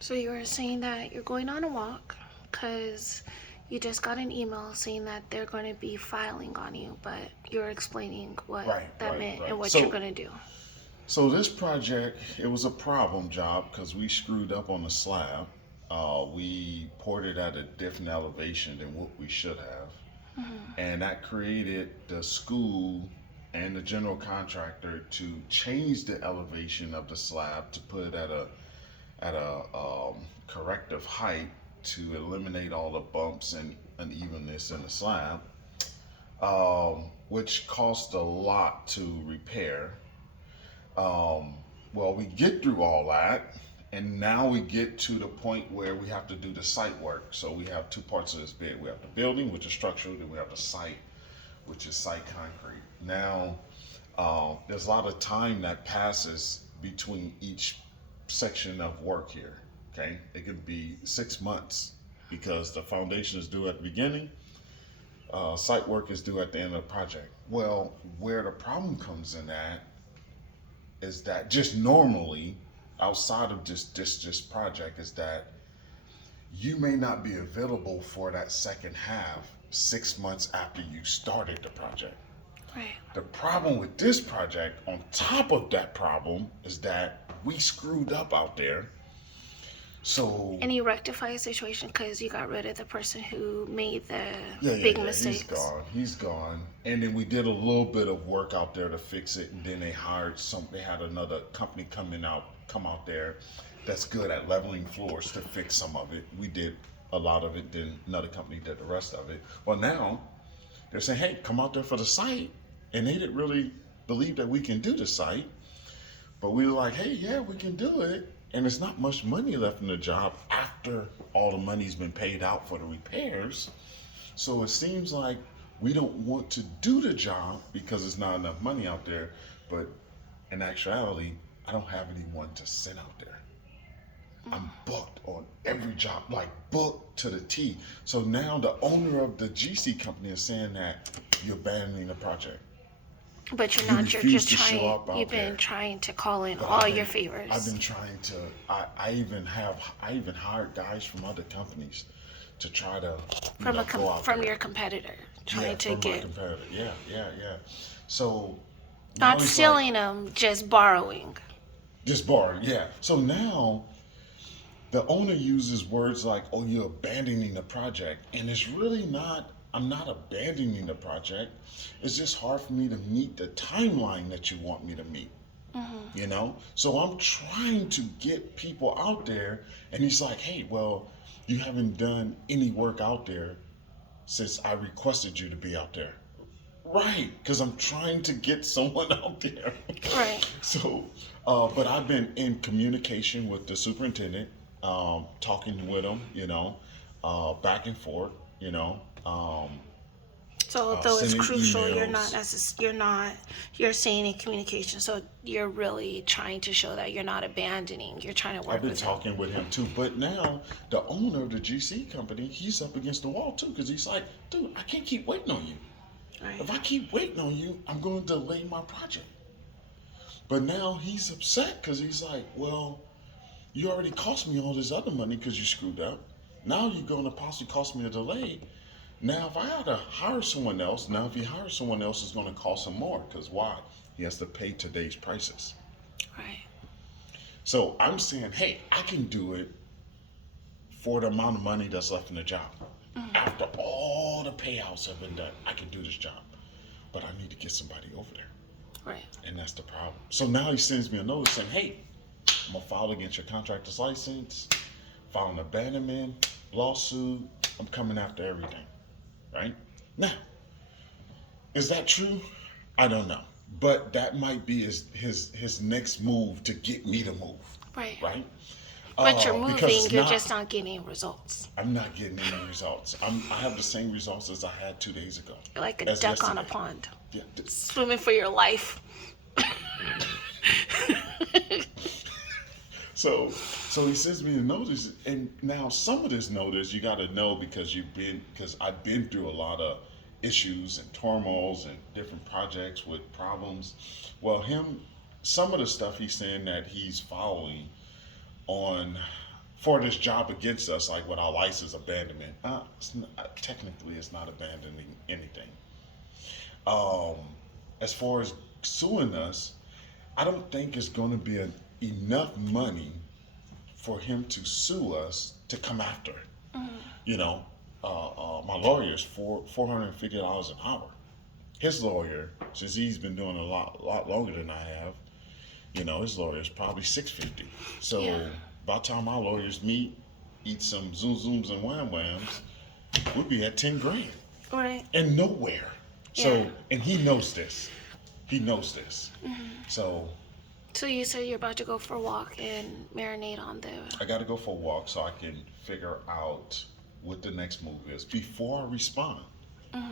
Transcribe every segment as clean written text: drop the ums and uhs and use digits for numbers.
So you were saying that you're going on a walk because you just got an email saying that they're going to be filing on you, but you're explaining what Right, that right, meant and right. what you're So, going to do. so this project, it was a problem job because we screwed up on the slab. We poured it at a different elevation than what we should have, and that created the school and the general contractor to change the elevation of the slab to put it at a corrective height to eliminate all the bumps and unevenness in the slab, which cost a lot to repair. Um, well, we get through all that, and now we get to the point where we have to do the site work. So we have two parts of this bid. We have the building, which is structural, then we have the site, which is site concrete. Now, there's a lot of time that passes between each section of work here. Okay, it could be 6 months because the foundation is due at the beginning. Site work is due at the end of the project. Well, where the problem comes in at is that just normally, outside of this project, is that you may not be available for that second half 6 months after you started the project. Right. The problem with this project, on top of that problem, is that we screwed up out there. So And you rectify a situation because you got rid of the person who made the yeah, yeah, big yeah. He's mistakes. gone. He's gone. And then we did a little bit of work out there to fix it. And then they hired some. They had another company come out there, that's good at leveling floors to fix some of it. We did a lot of it. Then another company did the rest of it. Well, now they're saying, hey, come out there for the site. And they didn't really believe that we can do the site. But we were like, hey, yeah, we can do it. And there's not much money left in the job after all the money's been paid out for the repairs. So it seems like we don't want to do the job because there's not enough money out there. But in actuality, I don't have anyone to send out there. I'm booked on every job, like booked to the T. So now the owner of the GC company is saying that you're abandoning the project. But you're You not. You're refuse just to show trying. up You've out been there. trying to call in But all your I've favors been trying to. I even hired guys from other companies to try to go out from there. your competitor, Yeah, trying to from my get competitor. Yeah, yeah, yeah. So now not he's like, stealing them, just borrowing. just borrowing. Yeah. So now the owner uses words like, "Oh, you're abandoning the project," and it's really not. I'm not abandoning the project. It's just hard for me to meet the timeline that you want me to meet. So I'm trying to get people out there, and he's like, hey, well, you haven't done any work out there since I requested you to be out there. Right, because I'm trying to get someone out there. Right. So, but I've been in communication with the superintendent, talking with him, back and forth, you know, So though it's sending crucial, emails. you're not you're saying in communication. So you're really trying to show that you're not abandoning. You're trying to I've work been with him. talking with him too, but now the owner of the GC company, he's up against the wall too, because he's like, dude, I can't keep waiting on you. Right. If I keep waiting on you, I'm going to delay my project. But now he's upset because he's like, well, you already cost me all this other money because you screwed up. Now you're going to possibly cost me a delay. Now, if I had to hire someone else, now if he hires someone else, it's going to cost him more because why? He has to pay today's prices. Right. So I'm saying, hey, I can do it for the amount of money that's left in the job. After all the payouts have been done, I can do this job. But I need to get somebody over there. Right. And that's the problem. So now he sends me a notice saying, hey, I'm going to file against your contractor's license, file an abandonment, lawsuit. I'm coming after everything. Right? Now, is that true? I don't know. But that might be his next move to get me to move. Right. Right? But you're Because moving. it's You're not. just not getting results. I'm not getting any results. I have the same results as I had 2 days ago. You're like a As duck on a yesterday. pond, Yeah. swimming for your life. So he sends me a notice, and now some of this notice you got to know because I've been through a lot of issues and turmoils and different projects with problems. Well, some of the stuff he's saying that he's following on for this job against us, like with our license abandonment. Technically, it's not abandoning anything. Um, as far as suing us, I don't think it's going to be enough money for him to sue us to come after it. You know, my lawyer is $450 an hour. His lawyer, since he's been doing a lot longer than I have, his lawyer is probably 650. So Yeah. by the time our lawyers meet, eat some zoom zooms and wham whams, we'll be at 10 grand Right. and nowhere. Yeah. So, and he knows this. He knows this. So So you said you're about to go for a walk and marinate on the. I got to go for a walk so I can figure out what the next move is before I respond.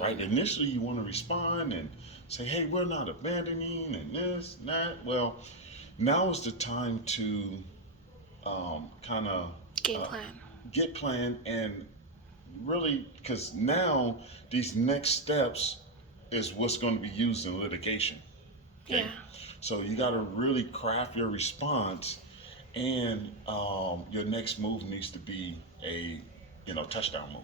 Right? Initially, you want to respond and say, hey, we're not abandoning and this and that. Well, now is the time to kind of Game plan. get plan and really, because now these next steps is what's going to be used in litigation. Okay? Yeah. So you got to really craft your response, and your next move needs to be a touchdown move.